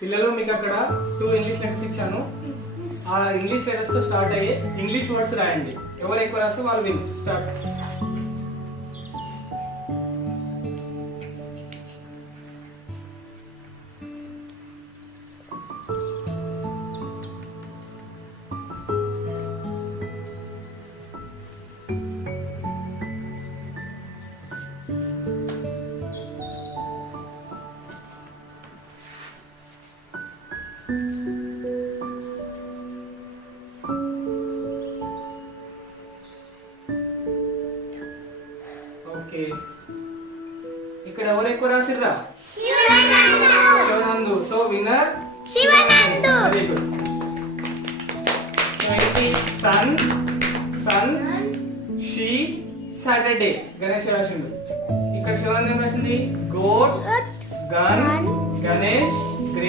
పిల్లలు మీకు అక్కడ 2 ఇంగ్లీష్ లెటర్స్ ఇచ్చాను. ఆ ఇంగ్లీష్ లెటర్స్ తో స్టార్ట్ అయ్యే ఇంగ్లీష్ వర్డ్స్ రాయండి. ఎవరు ఎక్కువ రాస్తే వాళ్ళు విన్. స్టార్ట్. ఓకే, ఇక్కడ ఎవరు ఎక్కువ రాసిర్రా? Shivanandu. So winner Shivanandu. Very good. Sun sun she Saturday Ganesh రాసిండు. ఇక్కడ శివనందు ఏం రాసింది? Goat gun Ganesh